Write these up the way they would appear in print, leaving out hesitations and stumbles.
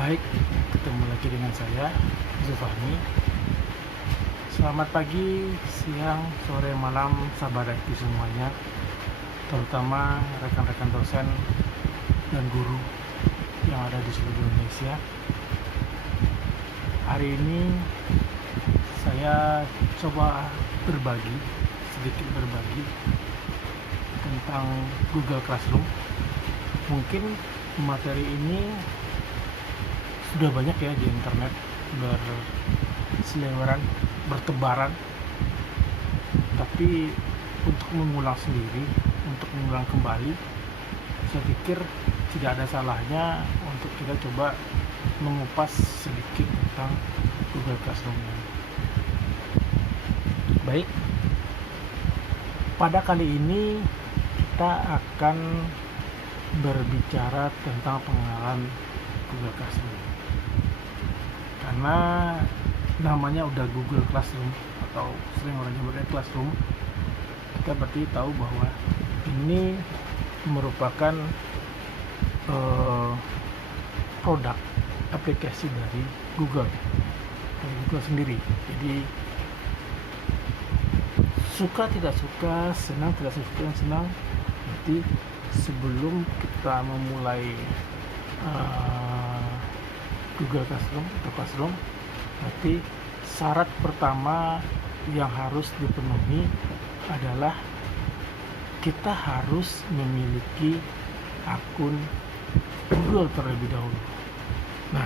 Baik, ketemu lagi dengan saya, Zufani. Selamat pagi, siang, sore, malam, sahabat IT semuanya, terutama rekan-rekan dosen dan guru yang ada di seluruh Indonesia. Hari ini saya coba sedikit berbagi tentang Google Classroom. Mungkin materi ini sudah banyak ya di internet berseliweran, bertebaran, tapi untuk mengulang sendiri, untuk mengulang kembali, saya pikir tidak ada salahnya untuk kita coba mengupas sedikit tentang Google Classroom ini. Baik, pada kali ini kita akan berbicara tentang pengenalan Google Classroom. Karena namanya udah Google Classroom atau sering orang nyebutnya Classroom, kita berarti tahu bahwa ini merupakan produk aplikasi dari Google sendiri. Jadi suka tidak suka, senang tidak senang, nanti sebelum kita memulai Google Classroom atau Classroom, berarti syarat pertama yang harus dipenuhi adalah kita harus memiliki akun Google terlebih dahulu. Nah,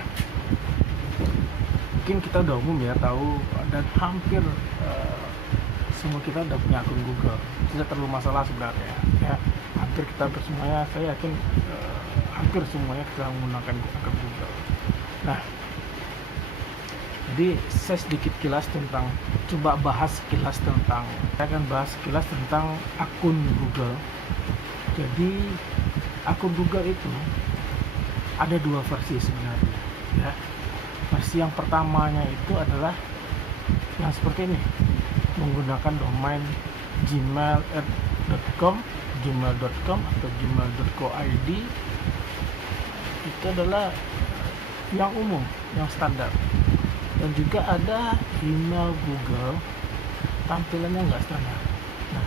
mungkin kita udah umum ya tahu, dan hampir semua kita udah punya akun Google. Tidak terlalu masalah sebenarnya ya. Hampir semuanya, saya yakin hampir semuanya kita menggunakan akun Google. Nah, jadi saya sedikit saya akan bahas sekilas tentang akun Google. Jadi akun Google itu ada dua versi sebenarnya ya. Versi yang pertamanya itu adalah yang seperti ini, menggunakan domain gmail.com atau gmail.co.id. Itu adalah yang umum, yang standar. Dan juga ada email Google, tampilannya nggak standar. Nah,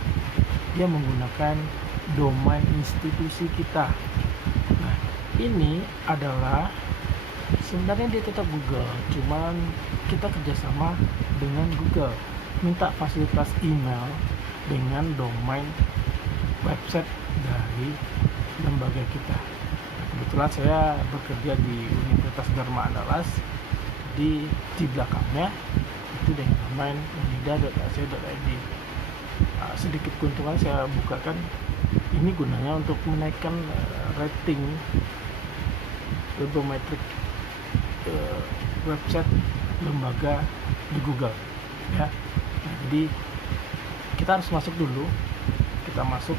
dia menggunakan domain institusi kita. Nah, ini adalah sebenarnya dia tetap Google, cuman kita kerjasama dengan Google, minta fasilitas email dengan domain website dari lembaga kita. Nah, kebetulan saya bekerja di Universitas Dharma Andalas, di belakangnya itu dengan domain unida.ac.id. Sedikit keuntungan saya bukakan, ini gunanya untuk menaikkan rating webometrik website lembaga di Google ya. Nah, jadi kita harus masuk dulu, kita masuk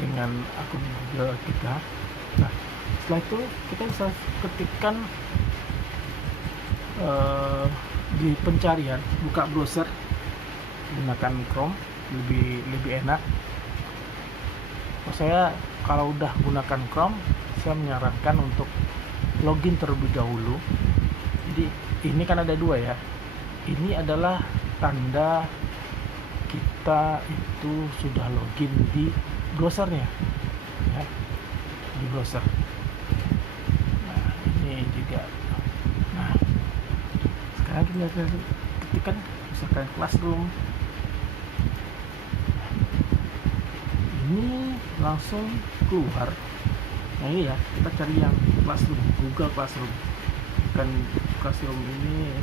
dengan akun Google kita. Nah, setelah itu kita bisa ketikkan di pencarian, buka browser, gunakan Chrome, lebih enak. Saya kalau udah gunakan Chrome, saya menyarankan untuk login terlebih dahulu. Jadi ini kan ada dua ya, ini adalah tanda kita itu sudah login di browsernya ya, di browser. Nah, ini juga. Nah, sekarang kita ketikkan misalkan Classroom, ini langsung keluar. Nah, ini ya, kita cari yang Classroom, Google Classroom, bukan Classroom ini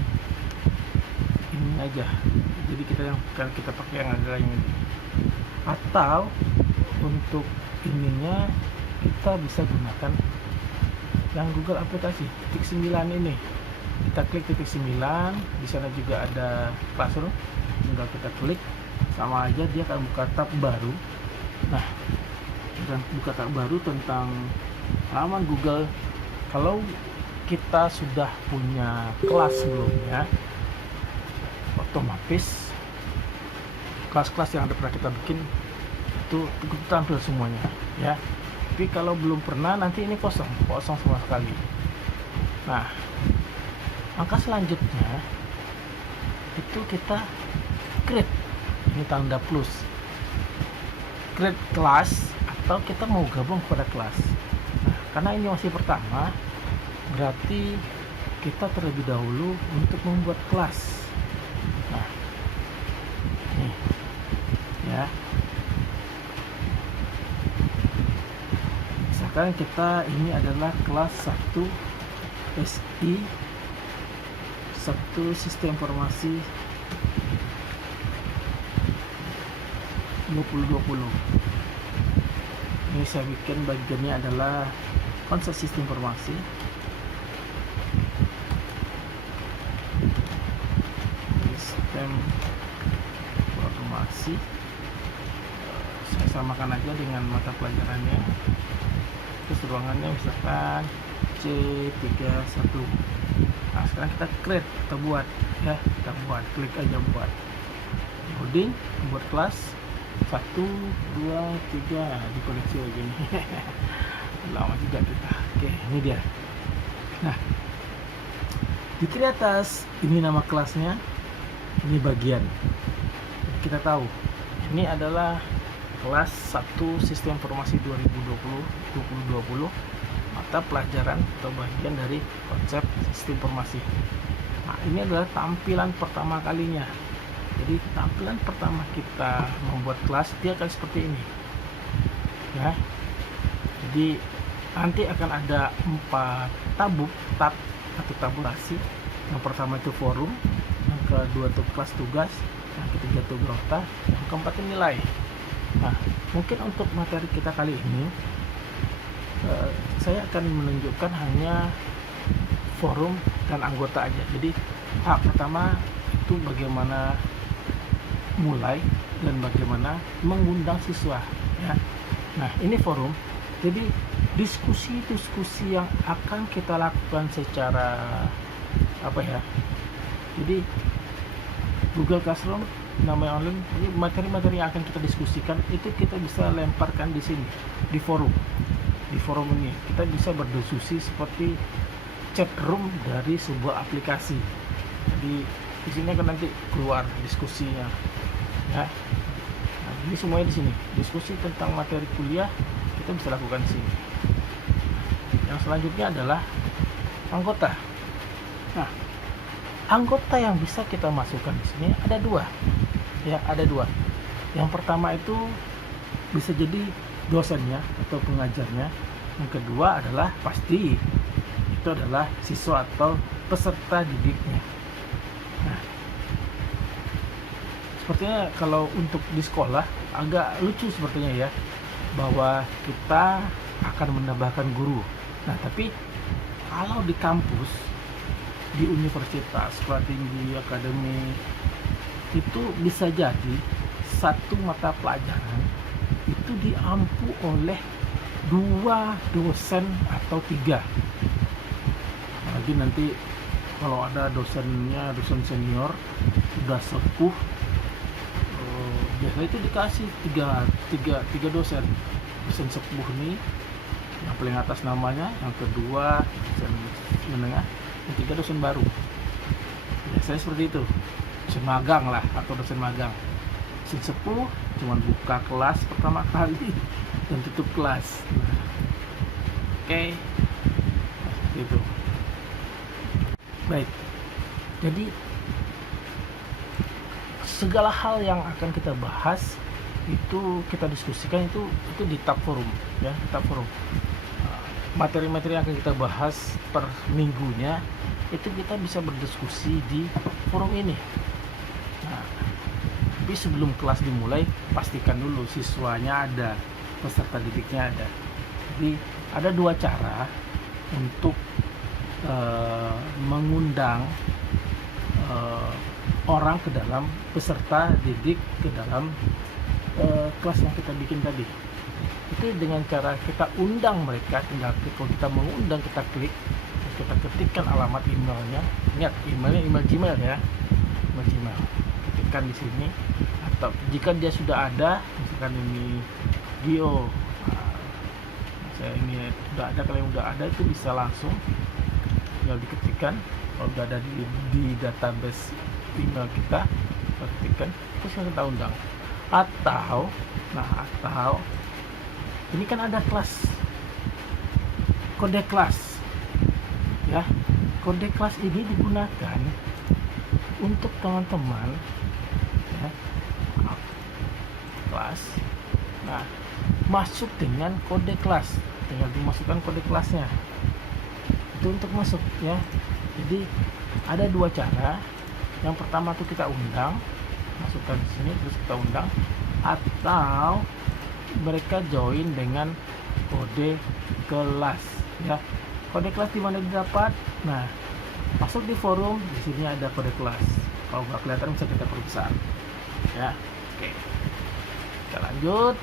aja. Jadi kita pakai yang ada yang ini. Atau untuk ininya kita bisa gunakan yang Google aplikasi titik 9 ini. Kita klik titik 9, di sana juga ada Classroom, tinggal kita klik, sama aja dia akan buka tab baru. Nah, dan buka tab baru tentang halaman Google. Kalau kita sudah punya kelas sebelumnya, otomatis kelas-kelas yang ada pernah kita bikin itu tampil semuanya ya. Tapi kalau belum pernah, nanti ini kosong sama sekali. Nah, langkah selanjutnya itu kita create, ini tanda plus, create kelas, atau kita mau gabung pada kelas. Nah, karena ini masih pertama, berarti kita terlebih dahulu untuk membuat kelas. Nah, nih ya, misalkan kita ini adalah kelas 1 SI, 1 sistem informasi 2020. Ini saya bikin bagiannya adalah konsep sistem informasi. Sistem informasi, saya samakan aja dengan mata pelajarannya. Terus ruangannya misalkan C31. Nah, sekarang kita create, kita buat ya, kita buat, klik aja buat, loading, buat kelas 1, 2, 3, dikoneksi lagi nih. Lama juga kita. Oke, ini dia. Nah, di kiri atas ini nama kelasnya, ini bagian. Kita tahu ini adalah kelas 1 sistem informasi 2020 mata pelajaran atau bagian dari konsep sistem informasi. Nah, ini adalah tampilan pertama kalinya. Jadi tampilan pertama kita membuat kelas dia akan seperti ini ya. Jadi nanti akan ada 4 tab atau tabulasi. Yang pertama itu forum, yang kedua itu kelas tugas, yang ketiga itu grota, yang keempat itu nilai. Nah, mungkin untuk materi kita kali ini saya akan menunjukkan hanya forum dan anggota aja. Jadi tahap pertama itu bagaimana mulai dan bagaimana mengundang siswa ya. Nah, ini forum. Jadi diskusi-diskusi yang akan kita lakukan secara apa ya, jadi Google Classroom namanya online, ini materi-materi yang akan kita diskusikan itu kita bisa lemparkan di sini, di forum. Di forum ini kita bisa berdiskusi seperti chat room dari sebuah aplikasi. Jadi di sini akan nanti keluar diskusinya ya. Nah, ini semuanya di sini, diskusi tentang materi kuliah kita bisa lakukan di sini. Yang selanjutnya adalah anggota. Nah, anggota yang bisa kita masukkan di sini ada 2 ya, ada 2. Yang pertama itu bisa jadi dosennya atau pengajarnya. Yang kedua adalah pasti itu adalah siswa atau peserta didiknya. Nah, sepertinya kalau untuk di sekolah agak lucu sepertinya ya, bahwa kita akan menambahkan guru. Nah, tapi kalau di kampus, di universitas, sekolah tinggi, akademi, itu bisa jadi satu mata pelajaran itu diampu oleh 2 dosen atau 3. Lagi nanti kalau ada dosennya, dosen senior sudah sepuh, biasanya itu dikasih tiga dosen sepuh nih, yang paling atas namanya, yang kedua dosen menengah, yang 3 dosen baru. Biasanya seperti itu, dosen magang lah atau dosen magang. Dosen sepuh cuman buka kelas pertama kali dan tutup kelas. Oke, itu baik. Jadi segala hal yang akan kita bahas itu kita diskusikan itu di tab forum ya, tab forum. Materi-materi yang akan kita bahas per minggunya itu kita bisa berdiskusi di forum ini. Nah, tapi sebelum kelas dimulai pastikan dulu siswanya ada, peserta didiknya ada. Jadi ada 2 cara untuk mengundang orang ke dalam, peserta didik ke dalam kelas yang kita bikin tadi. Itu dengan cara kita undang mereka. Tinggal kalau kita mengundang, kita klik, kita ketikkan alamat emailnya. Ingat, emailnya email Gmail ya, email Gmail. Ketikkan di sini. Atau jika dia sudah ada, misalkan ini Gio, saya ini sudah ada, kalau yang sudah ada itu bisa langsung tinggal diketikkan. Kalau udah ada di database email kita ketikkan, terus kita undang. Atau ini kan ada kelas, kode kelas ya. Kode kelas ini digunakan untuk teman-teman ya, kelas. Nah, masuk dengan kode kelas, tinggal dimasukkan kode kelasnya itu untuk masuk ya. Jadi ada dua cara. Yang pertama tuh kita undang, masukkan di sini terus kita undang, atau mereka join dengan kode kelas ya. Kode kelas di mana didapat? Nah, masuk di forum, di sini ada kode kelas. Kalau nggak kelihatan bisa kita perbesar ya. Oke, kita lanjut.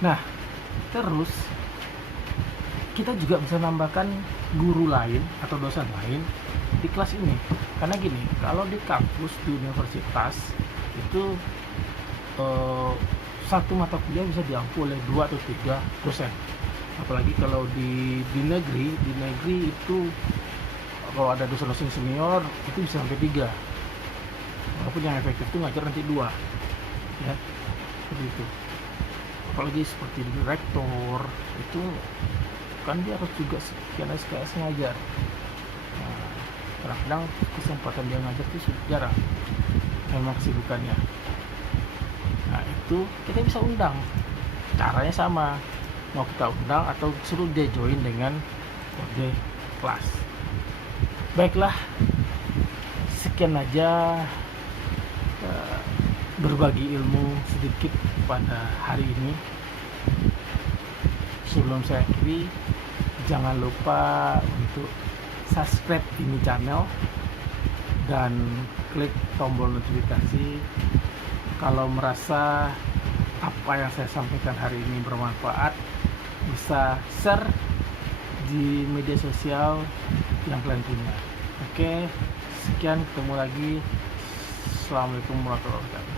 Nah, terus kita juga bisa nambahkan guru lain atau dosen lain di kelas ini. Karena gini, kalau di kampus di universitas itu satu mata kuliah bisa diampu oleh 2 atau 3 dosen. Apalagi kalau di negeri itu kalau ada dosen-dosen senior itu bisa sampai 3. Walaupun yang efektif itu ngajar nanti 2 ya, seperti itu. Apalagi seperti di rektor itu kan dia harus juga sekian SKS ngajar. Nah, kadang-kadang kesempatan dia ngajar itu jarang, memang kesibukannya. Nah, itu kita bisa undang, caranya sama, mau kita undang atau suruh dia join dengan kode kelas. Baiklah, sekian aja berbagi ilmu sedikit pada hari ini. Sebelum saya akhiri, jangan lupa untuk subscribe ini channel dan klik tombol notifikasi. Kalau merasa apa yang saya sampaikan hari ini bermanfaat, bisa share di media sosial yang kalian punya. Oke, sekian, ketemu lagi. Assalamualaikum warahmatullahi wabarakatuh.